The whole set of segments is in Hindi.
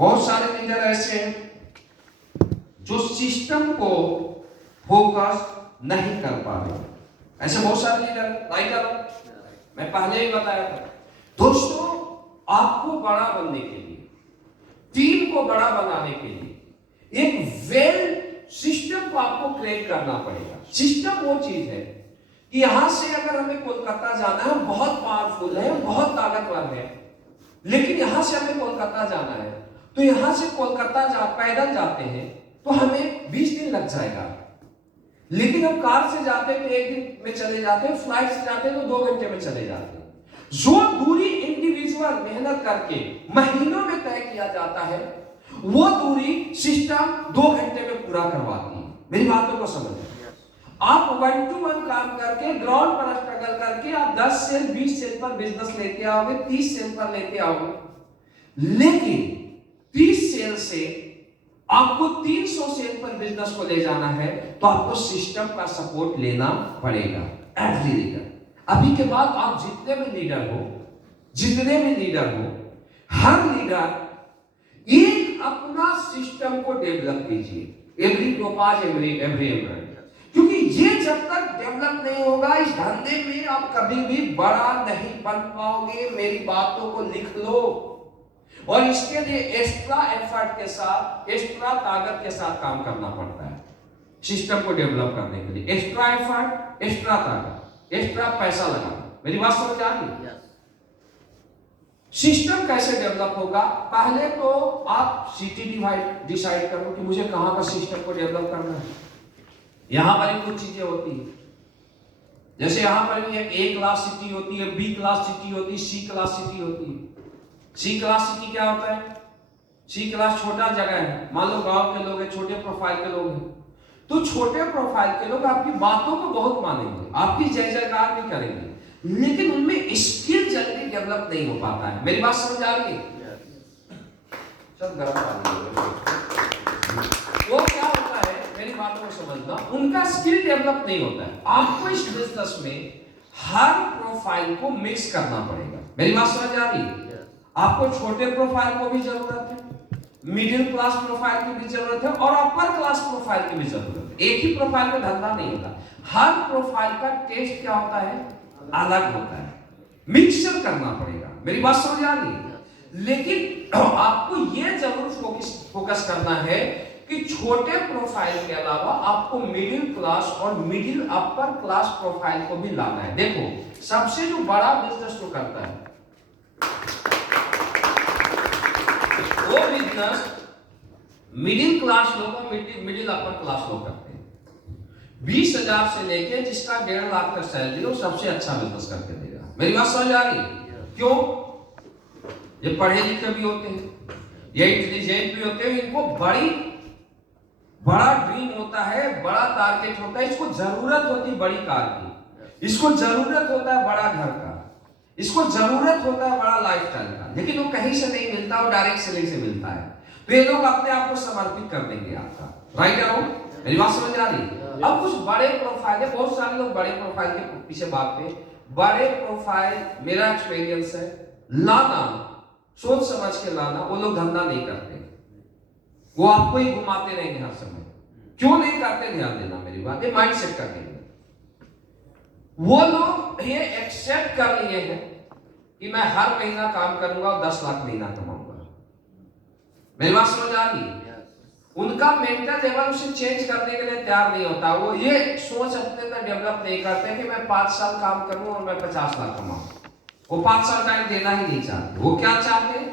बहुत सारे लीडर ऐसे हैं जो सिस्टम को फोकस नहीं कर पा रहे, ऐसे बहुत सारे लीडर। राइटर मैं पहले ही बताया था दोस्तों, आपको बड़ा बनने के लिए, टीम को बड़ा बनाने के लिए एक वेल सिस्टम को आपको क्रिएट करना पड़ेगा। सिस्टम वो चीज है कि यहां से अगर हमें कोलकाता जाना है, बहुत पावरफुल है, बहुत ताकतवर है, लेकिन यहां से हमें कोलकाता जाना है तो यहां से कोलकाता पैदल जाते हैं तो हमें 20 दिन लग जाएगा, लेकिन हम कार से जाते हैं तो 1 दिन में चले जाते हैं, फ्लाइट से जाते हैं तो 2 घंटे में चले जाते हैं। जो दूरी इंडिविजुअल मेहनत करके महीनों में तय किया जाता है, वो दूरी सिस्टम 2 घंटे में पूरा करवाती है। मेरी बातों को समझिए। आप 1 to 1 काम करके, ग्राउंड पर स्ट्रगल करके आप 10 सेल 20 सेल पर बिजनेस लेते आओगे, 30 सेल पर लेते आओगे, लेकिन 30 सेल से आपको 300 सेल पर बिजनेस को ले जाना है तो आपको सिस्टम का सपोर्ट लेना पड़ेगा। एवरी लीडर, अभी के बाद आप जितने भी लीडर हो, हर लीडर एक अपना सिस्टम को डेवलप कीजिए। एवरी प्रोपाज एवरी एम्ब्रॉयडरी, क्योंकि ये जब तक डेवलप नहीं होगा इस धंधे में आप कभी भी बड़ा नहीं बन पाओगे। मेरी बातों को लिख लो, और इसके लिए एक्स्ट्रा एफर्ट के साथ, एक्स्ट्रा ताकत के साथ काम करना पड़ता है। सिस्टम को डेवलप करने के लिए एक्स्ट्रा एफर्ट, एक्स्ट्रा ताकत, एक्स्ट्रा पैसा लगाना। मेरी बात समझ आ रही है? सिस्टम कैसे डेवलप होगा? पहले तो आप सिटी डिसाइड करो कि मुझे कहां का सिस्टम को डेवलप करना है। यहां पर ही कुछ चीजें होती है, जैसे यहां पर एक A क्लास सिटी होती है, B क्लास सिटी होती है, C क्लास सिटी होती है। C क्लास सिटी क्या होता है? C क्लास छोटा जगह है, मान लो गांव के लोग हैं, छोटे प्रोफाइल के लोग हैं, तो छोटे प्रोफाइल के लोग आपकी बातों को बहुत मानेंगे, आपकी जय जयकार भी करेंगे, लेकिन उनमें स्किल जल्दी डेवलप नहीं हो पाता है। मेरी बात समझ आ रही है? सब गर्म पानी वो क्या होता है, मेरी बातों को समझना, उनका स्किल डेवलप नहीं होता है। आपको इस बिजनेस में हर प्रोफाइल को मिक्स करना पड़ेगा। मेरी बात समझ आ रही है? आपको छोटे प्रोफाइल को भी जरूरत है, मिडिल क्लास प्रोफाइल की भी जरूरत है, और अपर क्लास प्रोफाइल की भी जरूरत है। एक ही प्रोफाइल में धंधा नहीं होता, हर प्रोफाइल का टेस्ट क्या होता है, अलग होता है, मिक्सचर करना पड़ेगा। मेरी बात समझ आ रही है? लेकिन आपको यह जरूर फोकस करना है कि छोटे प्रोफाइल के अलावा आपको मिडिल क्लास और मिडिल अपर क्लास प्रोफाइल को भी लाना है। देखो, सबसे जो बड़ा बिजनेस जो करता है वो बिजनेस मिडिल क्लास लोग और मिडिल अपर क्लास लोग करते हैं। 20,000 से लेके जिसका 1.5 लाख तक सैलरी हो, सबसे अच्छा बिजनेस करके देगा। मेरी बात समझ आ रही है? क्यों? ये पढ़े लिखे भी होते हैं, ये इंटेलिजेंट भी होते हैं, इनको बड़ा ड्रीम होता है, बड़ा टारगेट होता है, इसको जरूरत होती है बड़ी कार की, इसको जरूरत होता है बड़ा घर का, इसको जरूरत होता है बड़ा लाइफस्टाइल का, लेकिन वो कहीं से नहीं मिलता, वो डायरेक्ट सेलिंग से मिलता है। तो ये लोग अपने आप को समर्पित कर देंगे आपका। राइट है? मेरी बात समझ आ रही है? अब कुछ बड़े प्रोफाइल है, बहुत सारे लोग बड़े प्रोफाइल के पीछे भागते हैं। बड़े प्रोफाइल, मेरा एक्सपीरियंस है, लाना, सोच समझ के लाना, वो लोग धंधा नहीं करते, वो आपको ही घुमाते रहेंगे हर समय। क्यों नहीं करते? ध्यान देना मेरी बात, ये माइंडसेट कर देंगे। वो लोग ये एक्सेप्ट कर लिए हैं कि मैं हर महीना काम करूंगा और 10 लाख महीना कमाऊंगा। मेरी बात समझ आ रही है? उनका मेंटल लेवल उसे चेंज करने के लिए तैयार नहीं होता। वो ये सोच अपने अंदर डेवलप नहीं करते कि मैं 5 साल काम करूं और मैं 50 लाख कमाऊं। वो 5 साल टाइम देना ही नहीं चाहते। वो क्या चाहते हैं?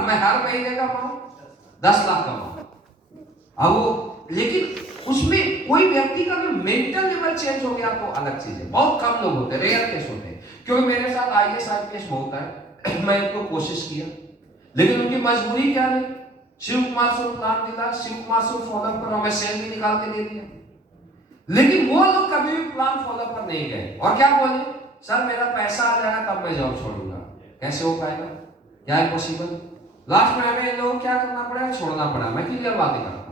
मैं हर महीने कमाऊं, 10 लाख कमाऊं। अब वो, लेकिन उसमें कोई व्यक्ति का मेंटल लेवल चेंज हो गया तो अलग चीज है। बहुत कम लोग होते हैं, रेयर केस होते हैं, क्योंकि मेरे साथ IAS IPS बहुत है, मैं इनको कोशिश किया, लेकिन उनकी मजबूरी क्या है? शिव कुमार से प्लान मिला, शिव कुमार से फॉलो करो, मैं सेल भी निकाल के दे दिया, लेकिन वो लोग कभी भी प्लान फॉलो पर नहीं गए। और क्या बोले? सर मेरा पैसा आ जाएगा तब मैं जॉब छोड़ूंगा। कैसे हो पाएगा? क्या है पॉसिबल? लास्ट में हमें लोग क्या करना पड़ेगा? छोड़ना पड़ा। मैं क्लियर बातें करता हूं,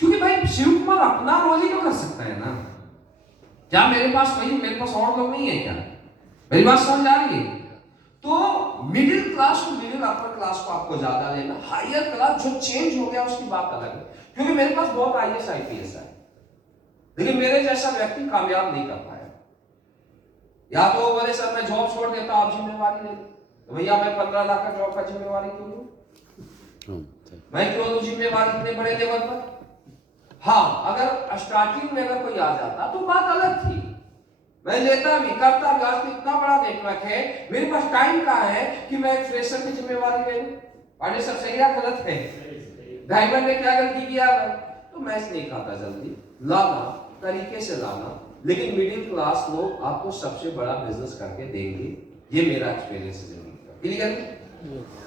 क्योंकि भाई शिव कुमार अपना रोल ही तो कर सकता है ना। क्या मेरे पास और लोग नहीं है क्या? मेरी बात समझ आ रही है? तो मिडिल क्लास और मिडिल अपर क्लास को आपको ज्यादा लेना, हायर क्लास जो चेंज हो गया उसकी बात अलग है, क्योंकि मेरे पास बहुत आईएएस आईपीएस है, लेकिन मेरे जैसा व्यक्ति कामयाब नहीं कर पाया। या तो वो बोले सर मैं जॉब छोड़ देता, आप जिम्मेवारी ले, तो भैया मैं 15 लाख का जॉब का जिम्मेवारी क्यों लूं? मैं क्यों लूं जिम्मेवारी इतने बड़े लेवल पर? हाँ, अगर स्टार्टिंग में अगर कोई आ जाता तो बात अलग थी, मैं लेता भी करता भी। आज तो इतना बड़ा नेटवर्क है, मेरे पास टाइम कहाँ है कि मैं एक फ्रेशर की जिम्मेवारी ले लूं? पांडे सब सही है गलत है? डायमंड ने क्या गलती किया? तो मैच नहीं खाता, जल्दी लाना, तरीके से लाना, लेकिन मिडिल क्लास लोग आपको सबसे बड़ा बिजनेस करके देंगे, ये मेरा एक्सपीरियंस है जिंदगी का। क्लियर?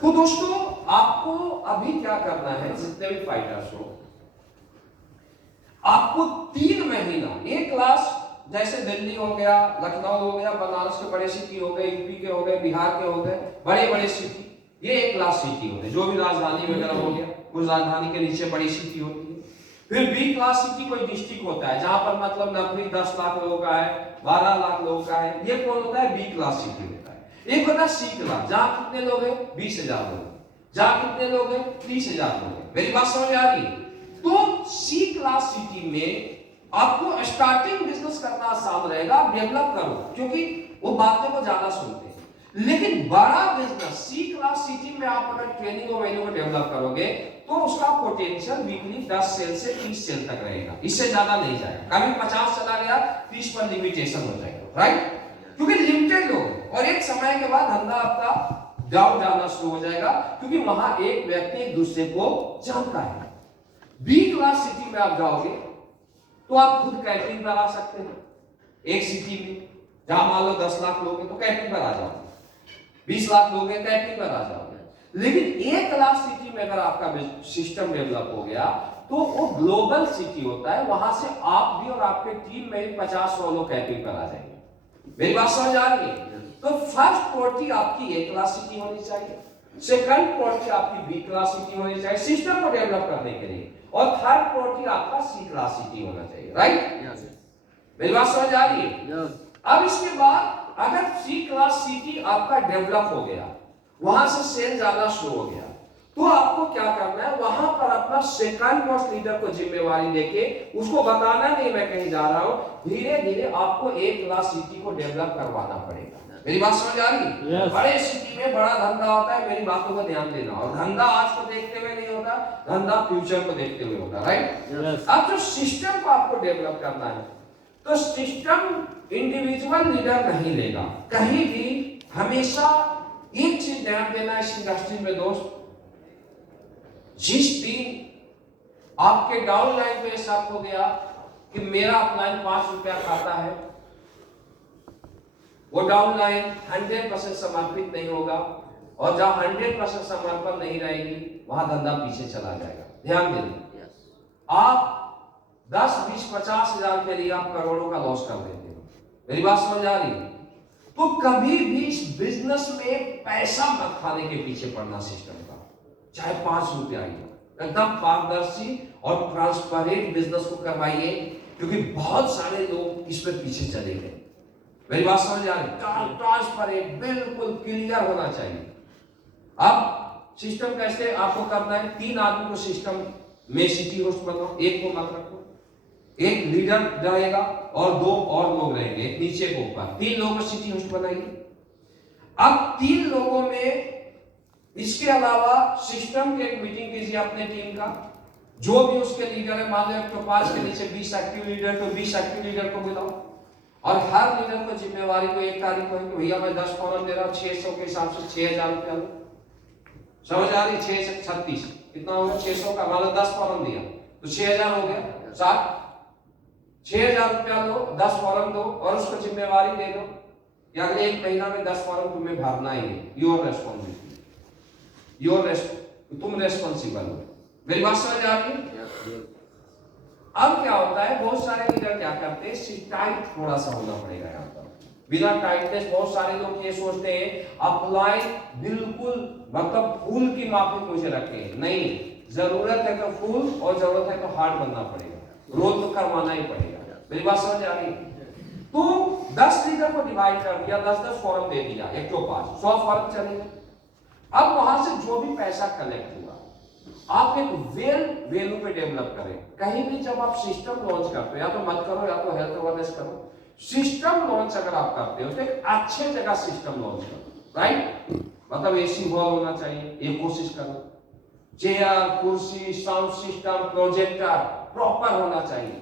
तो दोस्तों आपको अभी क्या करना है, जितने भी फाइटर्स हो, आपको 3 महीना, एक क्लास जैसे दिल्ली हो गया, लखनऊ हो गया, बनारस के बड़े सिटी हो गए, यूपी के हो गए, बिहार के हो गए, बड़े बड़े सिटी, ये एक क्लास सिटी हो गए, जो भी राजधानी वगैरह हो गया, उस राजधानी के नीचे बड़ी सिटी होती है। फिर बी क्लास सिटी कोई डिस्ट्रिक्ट होता है, जहां पर मतलब नौकरी 10 लाख लोगों का है, 12 लाख लोगों का है, ये कौन होता है? बी क्लास सिटी होता है। एक होता है सी क्लास, जहां कितने लोग हैं? 20,000 लोग, जहां कितने लोग हैं? 30,000 लोग हैं। मेरी बात समझ आ रही है? तो सी क्लास सिटी में आपको स्टार्टिंग बिजनेस करना आसान रहेगा, डेवलप करो, क्योंकि वो बातें को ज्यादा सुनते हैं। लेकिन बड़ा बिजनेस सी क्लास सिटी में आप अगर ट्रेनिंग और वैल्यू को डेवलप करोगे तो उसका पोटेंशियल वीकली 10 सेल से 30 सेल तक रहेगा, इससे ज्यादा नहीं जाएगा। कभी 50 चला गया, 30 पर लिमिटेशन हो जाएगा, राइट? क्योंकि लिमिटेड लोग, और एक समय के बाद धंधा आपका डाउन जाना शुरू हो जाएगा, क्योंकि वहां एक व्यक्ति एक दूसरे को जानता है। बी क्लास सिटी में आप जाओगे तो आप खुद कैटरिंग पर आ सकते हैं, एक सिटी में जहां मान लो 10 लाख लोग हैं तो कैटरिंग पर आ जाओगे, 20 लाख लोग हैं कैटरिंग पर आ जाओगे। लेकिन एक क्लास सिटी में अगर आपका सिस्टम डेवलप हो गया तो वो ग्लोबल सिटी होता है, वहां से आप भी और आपके टीम में भी 50-100 लोग कैटरिंग पर आ जाएंगे। मेरी बात समझ आ रही है? तो फर्स्ट प्रायोरिटी आपकी ए क्लास सिटी होनी चाहिए, सेकंड प्रायोरिटी आपकी बी क्लास सिटी होनी चाहिए सिस्टम को डेवलप करने के लिए, और थर्ड प्रायोरिटी आपका सी क्लास सिटी होना चाहिए, राइट? मेरी बात समझ आ रही है? अब इसके बाद अगर सी क्लास सिटी आपका डेवलप हो गया, वहां से सेल जाना शुरू हो गया, तो आपको क्या करना है, वहां पर अपना सेकंड मोस्ट लीडर को जिम्मेवारी देके उसको बताना नहीं मैं कहीं जा रहा हूं, धीरे धीरे आपको एक क्लास सिटी को डेवलप करवाना पड़ेगा। मेरी बात समझ आ रही? yes. बड़े सिटी में बड़ा धंधा होता है, मेरी बातों का ध्यान देना, और धंधा आज को देखते हुए नहीं होता, धंधा फ्यूचर को देखते हुए होता, राइट? yes. अब जो सिस्टम को आपको डेवलप करना है, तो सिस्टम इंडिविजुअल लीडर नहीं लेगा कहीं भी। हमेशा एक चीज ध्यान देना इस इंडस्ट्री में दोस्त, जिस दिन आपके डाउन लाइन पे शक हो गया कि मेरा अपलाइन 5 रुपया खाता है, वो डाउन लाइन 100% समर्पित नहीं होगा, और जहां 100% समर्पण नहीं रहेगी वहां धंधा पीछे चला जाएगा। ध्यान देना, आप 10, 20, 50 हजार के लिए आप करोड़ों का लॉस कर देते हो। मेरी बात समझ आ रही है? तो कभी भी इस बिजनेस में पैसा मत खाने के पीछे पड़ना सिस्टम का, चाहे 5 रुपया ही, एकदम पारदर्शी और ट्रांसपेरेंट बिजनेस को करवाइए, क्योंकि बहुत सारे लोग इस पर पीछे चले गए। मेरी बात समझ आ रही? ट्रांसपेरेंट, बिल्कुल क्लियर होना चाहिए। अब सिस्टम कैसे आपको करना है, 3 आदमी को सिस्टम में सिटी होस्ट बनाओ, एक को मत रखो, एक लीडर रहेगा और 2 और लोग रहेंगे, एक नीचे को ऊपर, 3 लोगों को सिटी होस्ट बनाइए। अब 3 लोगों में इसके अलावा सिस्टम की एक मीटिंग कीजिए अपने टीम का, जो भी उसके लीडर है, मान लो 105 के नीचे 20 एक्टिव लीडर, तो 20 एक्टिव लीडर को बुलाओ, और हर लीडर को जिम्मेवारी को 1 तारीख को है कि भैया मैं 10 फॉर्म दे रहा हूं, 600 के हिसाब से 6,000 रुपया लो। समझ आ रही? 6 से 36 कितना होगा? 600 का, मान लो 10 फॉर्म दिया तो 6,000 हो गया, 6,000 रुपया लो, 10 फॉर्म दो, और उसको जिम्मेवारी दे दो कि अगले 1 महीना में 10 फॉर्म तुम्हें भरना ही है, योर रेस्पॉन्सिबिलिटी, तुम रेस्पॉन्सिबल हो। मेरी बात समझ आ रही है? अब क्या होता है, बहुत सारे लीडर क्या करते हैं, टाइट थोड़ा सा होना पड़ेगा यहाँ पर, बिना टाइटनेस। बहुत सारे लोग ये सोचते हैं अपलाइन बिल्कुल मतलब फूल की माफी मुझे रखे, नहीं, जरूरत है तो फूल और जरूरत है तो हार्ड बनना पड़ेगा, रोज तो करवाना ही पड़ेगा। मेरी बात समझ आ रही? तो 10 लीडर को डिवाइड कर दिया, 10-10 फॉर्म दे दिया, 105, 100 फॉर्म चलेंगे। अब वहां से जो भी पैसा कलेक्ट हुआ, आप एक वैल्यू पे डेवलप करें। कहीं भी जब आप सिस्टम लॉन्च करते हो, या तो मत करो या तो हेल्थ अवेयरनेस करो, सिस्टम लॉन्च अगर आप करते हो तो एक अच्छे जगह सिस्टम लॉन्च करो, राइट? मतलब एसी हॉल होना चाहिए, ये कोशिश करो। चेयर, कुर्सी, साउंड सिस्टम, प्रोजेक्टर प्रॉपर होना चाहिए,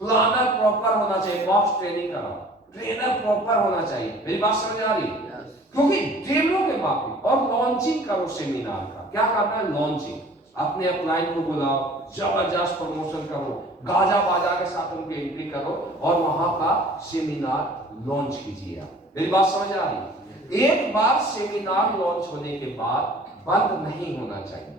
प्लानर प्रॉपर होना चाहिए, बॉक्स ट्रेनिंग कराओ, ट्रेनर प्रॉपर होना चाहिए। मेरी बात समझ आ रही है? क्योंकि डेमो के मापी और लॉन्चिंग करो सेमिनार का। क्या करना है? लॉन्चिंग। अपने अपलाइन को बुलाओ, जबरदस्त प्रमोशन करो, गाजा बाजा के साथ उनकी एंट्री करो और वहां का सेमिनार लॉन्च कीजिए। मेरी बात समझ आ रही है? एक बार सेमिनार लॉन्च होने के बाद बंद नहीं होना चाहिए,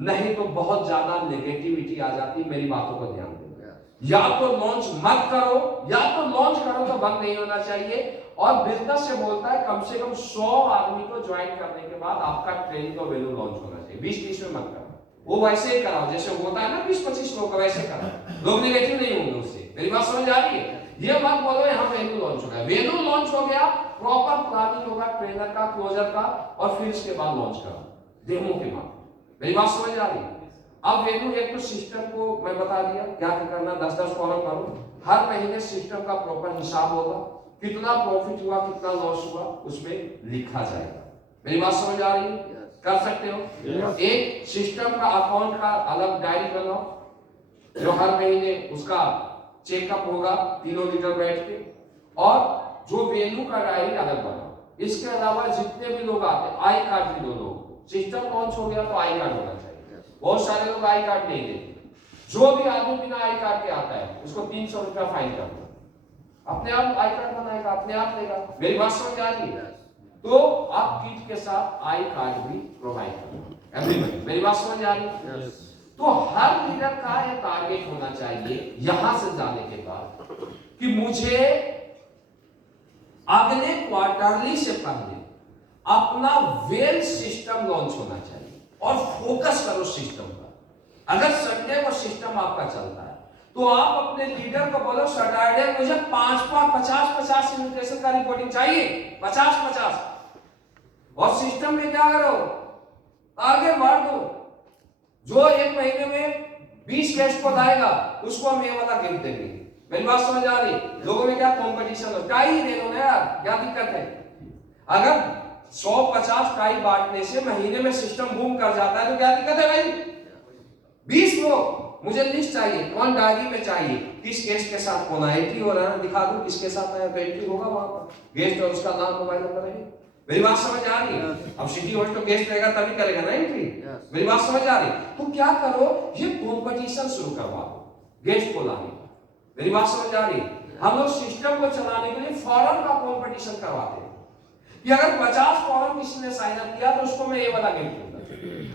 नहीं तो बहुत ज्यादा नेगेटिविटी आ जाती है। मेरी बातों को ध्यान देना, या तो लॉन्च मत करो, या तो लॉन्च करो तो बंद नहीं होना चाहिए। और बिजनेस से बोलता है कम से कम 100 आदमी को ज्वाइन करने के बाद आपका ट्रेनिंग का वैल्यू लॉन्च होना चाहिए। 20-30 में मत करो, वो वैसे ही कराओ जैसे होता है ना, 20-25 लोग का वैसे कराओ, लोग नेगेटिव नहीं होंगे उससे। मेरी बात समझ आ रही है? ये मत बोलो यहाँ वैल्यू लॉन्च हो गया, वैल्यू लॉन्च हो गया, प्रॉपर प्लानिंग होगा ट्रेनर का, क्लोजर का, और फिर इसके बाद लॉन्च करो डेमो के बाद। मेरी बात समझ आ रही है? अब वैल्यू एक तो सिस्टम को मैं बता दिया क्या करना, 10-10 फॉर्म करो, हर महीने सिस्टम का प्रॉपर हिसाब होगा, कितना प्रॉफिट हुआ कितना लॉस हुआ उसमें लिखा जाएगा। मेरी बात समझ आ रही है? कर सकते हो। एक सिस्टम का अकाउंट का अलग डायरी बनाओ, जो हर महीने उसका चेकअप होगा, तीनों लीडर बैठ के, और जो वैल्यू का डायरी अलग बनाओ। इसके अलावा जितने भी लोग आते हैं, आई कार्ड भी दो लोग। सिस्टम लॉन्च हो गया तो आई कार्ड होना चाहिए। बहुत सारे लोग आई कार्ड नहीं देते। जो भी आदमी बिना आई कार्ड के आता है उसको 300 रुपया फाइन कर दो, अपने आप आई कार्ड बनाएगा, अपने आप देगा। मेरी बात समझ आ रही है? तो आप किट के साथ आई कार्ड भी प्रोवाइड करो एवरीबॉडी। मेरी बात समझ आ रही है? तो हर लीडर का एक टारगेट होना चाहिए यहां से जाने के बाद कि मुझे अगले क्वार्टरली से पहले अपना वेल सिस्टम लॉन्च होना चाहिए, और फोकस करो सिस्टम पर। अगर संडे को सिस्टम आपका चलता है तो आप अपने लीडर को बोलो सैटरडे मुझे 50-50 इन्विटेशन का रिपोर्टिंग चाहिए, 50-50। और सिस्टम में क्या करो, आगे बढ़ दो। जो एक महीने में 20 गेस्ट को लाएगा उसको हम ये वाला गिफ्ट देंगे। मेरी बात समझ आ रही? लोगों में क्या कंपटीशन हो, टाई दे दो ना यार, क्या दिक्कत है? अगर 100-50 टाई बांटने से महीने में सिस्टम बूम कर जाता है तो क्या दिक्कत है भाई? 20 लोग मुझे लिस्ट चाहिए, कौन डायरी में चाहिए, किस गेस्ट के साथ कौन एंट्री हो रहा है, दिखा दो किसके साथ आया तो एंट्री होगा वहां पर, गेस्ट और उसका नाम मोबाइल नंबर है। मेरी बात समझ आ रही है? अब सिटी होस्ट तो गेस्ट रहेगा तभी करेगा ना एंट्री। मेरी बात समझ आ रही? तो क्या करो, ये कंपटीशन शुरू करवा दो गेस्ट को लाने का। मेरी बात समझ आ रही? हम लोग सिस्टम को चलाने के लिए फॉर्म का कंपटीशन करवाते हैं कि अगर 50 फॉर्म किसी ने साइन अप किया तो उसको मैं ये वाला गिफ्ट दूंगा।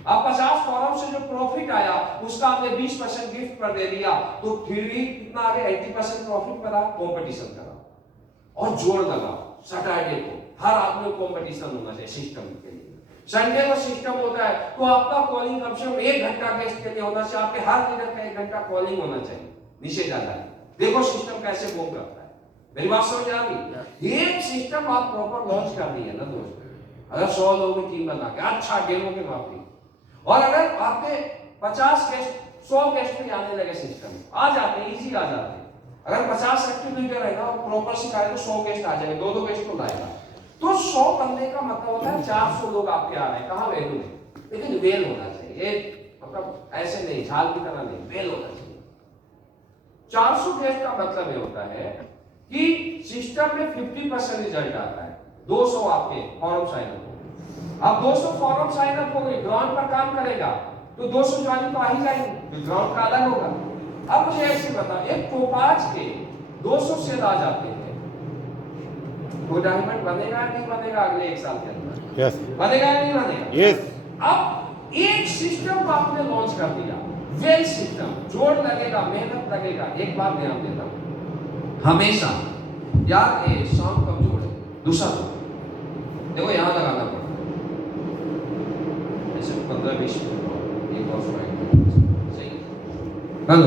अब 50 फॉर्म से जो प्रॉफिट आया उसका हमने 20% गिफ्ट पर दे दिया, तो फिर भी कितना आ गया, 80% प्रॉफिट पर कंपटीशन करा और जोड़ लगा। सैटरडे को हर आदमी को कंपटीशन होना चाहिए सिस्टम के लिए। संडे को सिस्टम होता है तो आपका कॉलिंग कम से कम 1 घंटा गेस्ट के लिए होना चाहिए, आपके हर लीडर का 1 घंटा कॉलिंग होना चाहिए। नीचे जाता है, देखो सिस्टम कैसे बूम करता है। मेरी बात समझ आ रही? एक सिस्टम आप प्रॉपर लॉन्च कर दिए ना दोस्तों, अगर 100 लोगों की टीम बना के अच्छा डेमो के मापी, और अगर आपके 50 गेस्ट 100 गेस्ट भी आने लगे, सिस्टम आ जाते हैं, इजी आ जाते हैं। अगर 50 एक्टिव लीडर रहेगा और प्रॉपर सिखाए तो 100 गेस्ट आ जाएंगे, 2-2 गेस्ट को लाएगा तो 100 बंदे का मतलब होता है 400 लोग आपके आ रहे हैं। कहां वैल्यू है, लेकिन वेल होना चाहिए, मतलब ऐसे नहीं झाल की तरह नहीं, वेल होना चाहिए। 400 गेस्ट का मतलब ये होता है कि सिस्टम में 50% रिजल्ट आता है। 200 आपके फॉर्म साइन अप हो, अब 200 फॉर्म साइन अप हो गए, ग्राउंड पर काम करेगा तो 200 ज्वाइनिंग तो आ ही जाएंगे, तो ग्राउंड का अलग होगा। अब मुझे ऐसे बताओ, एक टोपाज के 200 सेल आ जाते हैं तो डायमंड बनेगा नहीं बनेगा अगले 1 साल के अंदर? यस। बनेगा नहीं बनेगा? यस। अब एक सिस्टम को आपने लॉन्च कर दिया, वेल सिस्टम, जोड़ लगेगा, मेहनत लगेगा। एक बात ध्यान देता हूं हमेशा यार, ये साउंड कमजोर है, दूसरा देखो यहां लगाना पड़ता है, ऐसे 15-20 मिनट एक और सही। हेलो।